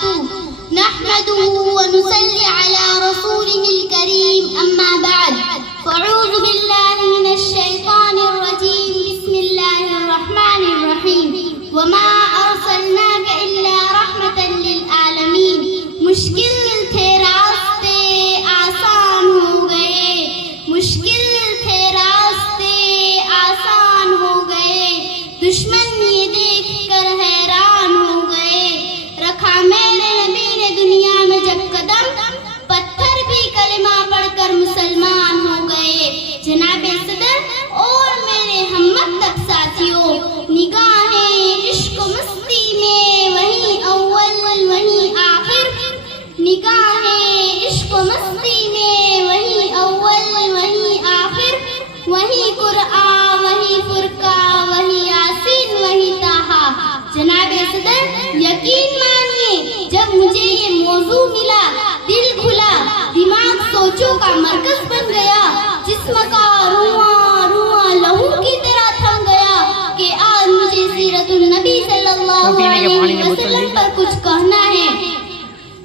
وبركاته. نحمده ونصلي على رسوله الكريم. أما بعد، فأعوذ بالله من الشيطان الرجيم. بسم الله الرحمن الرحيم. وما أرسلناك إلا رحمة للعالمين. مشکل تھے راستے آسان ہو گئے، مشکل تھے راستے آسان ہو گئے، دشمن یہ دیکھ کر حیران ہو گئے. رکھا میرے نبی نے دنیا میں جب قدم، پتھر بھی کلمہ پڑھ کر مسلمان ہو گئے. جناب صدر اور میرے ہم مکتب ساتھیوں، نگاہیں عشق و مستی میں وہیں اول وہیں آخر، نگاہیں عشق و مستی میں وہیں اول وہیں آخر، وہیں قرآن وہیں فرقہ وہیں یاسین وہیں طٰہٰ. جناب صدر یقین مانیے جب مجھے یہ موضوع ملا، دل کھلا، دماغ سوچوں کا مرکز بن گیا، جسم کا رواں رواں لہو کی طرح تھم گیا کہ آج مجھے سیرت النبی صلی اللہ علیہ وسلم پر کچھ کہنا ہے.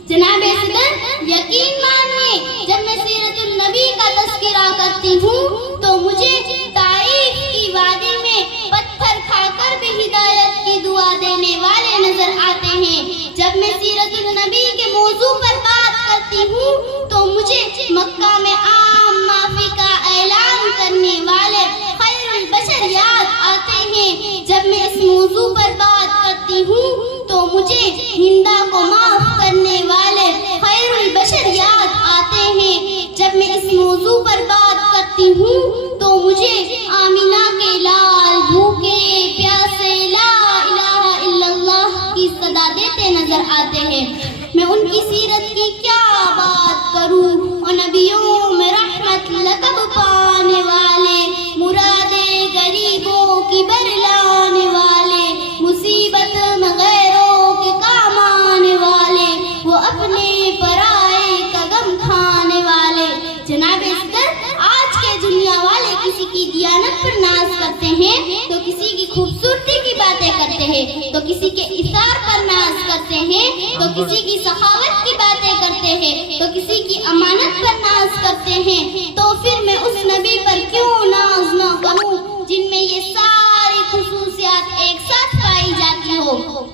جناب صدر یقین مانیے جب میں سیرت النبی کا تذکرہ کرتی ہوں تو مجھے طائف کی وادی میں پتھر کھا کر بھی ہدایت کی دعا دینے والے نظر آتے ہیں. جب میں سیرت النبی کے موضوع پر بات کرتی ہوں تو مجھے مکہ میں عام معافی کا اعلان کرنے والے خیر البشر یاد آتے ہیں. جب میں اس موضوع پر بات کرتی ہوں تو مجھے ہندا کو معاف کرنے والے خیر البشر یاد آتے ہیں. جب میں اس موضوع پر بات کرتی ہوں تو مجھے آمینہ کے لال بھوکے پیاسے لا الہ الا اللہ کی صدا دیتے نظر آتے ہیں. میں ان کی سیرت کی کیا بات کروں، اور نبیوں میں رحمت لقب پانے والے، مرادے غریبوں کی برلانے والے، مصیبت میں غیروں کے کام آنے والے، وہ اپنے پرائے کا غم کھانے والے. جناب صدر آج کے دنیا والے کسی کی دیانت پر ناز کرتے ہیں تو کسی کی خوبصورتی کی باتیں کرتے ہیں، تو کسی کے اثار پر ناز کرتے ہیں، تو کسی کی سخاوت کی باتیں کرتے ہیں، تو کسی کی امانت پر ناز کرتے ہیں. تو پھر میں اس نبی پر کیوں ناز نہ کروں جن میں یہ ساری خصوصیات ایک ساتھ پائی جاتی ہو.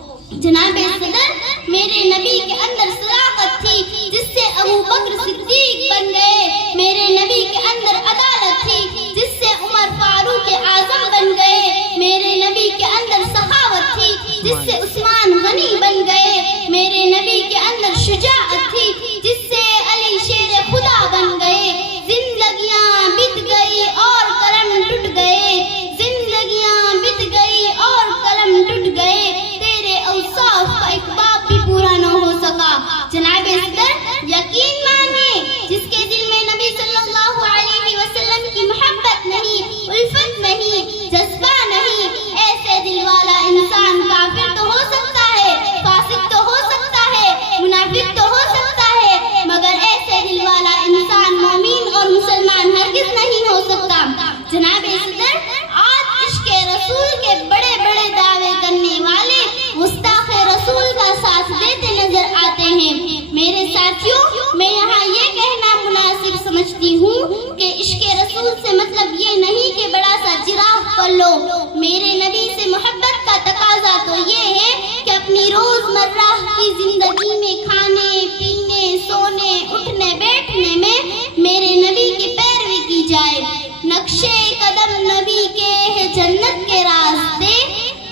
جناب صدر میرے نبی کے اندر صداقت تھی جس سے ابو بکر صدیق بن گئے. میرے نبی کے اندر عدالت تھی جس سے عمر فاروق اعظم بن گئے. میرے نبی کے اندر سخاوت تھی جس سے عثمان غنی بن گئے. میرے نبی کے اندر شجاعت تھی جس سے علی شیر خدا بن گئے. زندگیاں بت گئی اور قلم ٹوٹ گئے، زندگیاں بت گئی اور قلم ٹوٹ گئے، تیرے اوصاف کا ایک باب بھی پورا نہ ہو سکا. جناب صدر یقین مانیے جس کے دل میں نبی صلی اللہ علیہ وسلم کی محبت نہیں، الفت نہیں، جذبہ نہیں، ایسے دل والا انسان کافر تو ہو سکتا ہے، فاسق تو ہو سکتا ہے، منافق تو ہو سکتا ہے، مگر ایسے دل والا انسان مومن اور مسلمان ہرگز نہیں ہو سکتا. جناب صدر آج عشق رسول کے بڑے بڑے دعوے کرنے والے گستاخ رسول کا ساتھ دیتے نظر آتے ہیں. میرے ساتھیوں میں یہاں یہ کہنا مناسب سمجھتی ہوں کہ عشق رسول سے مطلب یہ نہیں کہ بڑا سا جراف کر لو. میرے نبی سے محبت کا تقاضا تو یہ ہے کہ اپنی روزمرہ کی زندگی میں کھانے پینے سونے اٹھنے بیٹھنے میں میرے نبی کی پیروی کی جائے. نقشے قدم نبی کے ہے جنت کے راستے،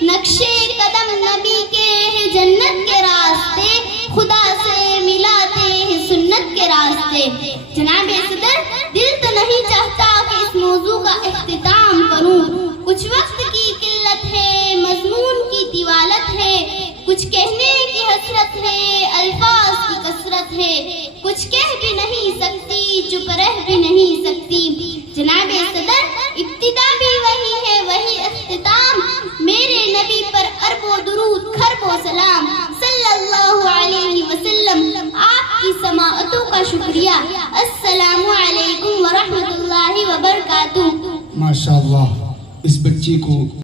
نقشے قدم نبی کے ہے جنت کے راستے، خدا سے ملاتے ہیں سنت کے راستے. جناب صدر دل تو نہیں چاہتا کہ اس موضوع کا اختتام کروں. کچھ وقت کی قلت ہے، مضمون کی طوالت ہے، کچھ کہنے کی حسرت ہے، الفاظ کی کثرت ہے، کچھ کہہ بھی نہیں سکتی، چپ رہ بھی نہیں سکتی. جناب صدر ابتدا بھی وہی ہے وہی اختتام. میرے نبی پر ارب و درود خرب و سلام صلی اللہ علیہ وسلم. آپ کی سماعتوں کا شکریہ. السلام علیکم ورحمۃ اللہ وبرکاتہ. ماشاءاللہ اس بچی کو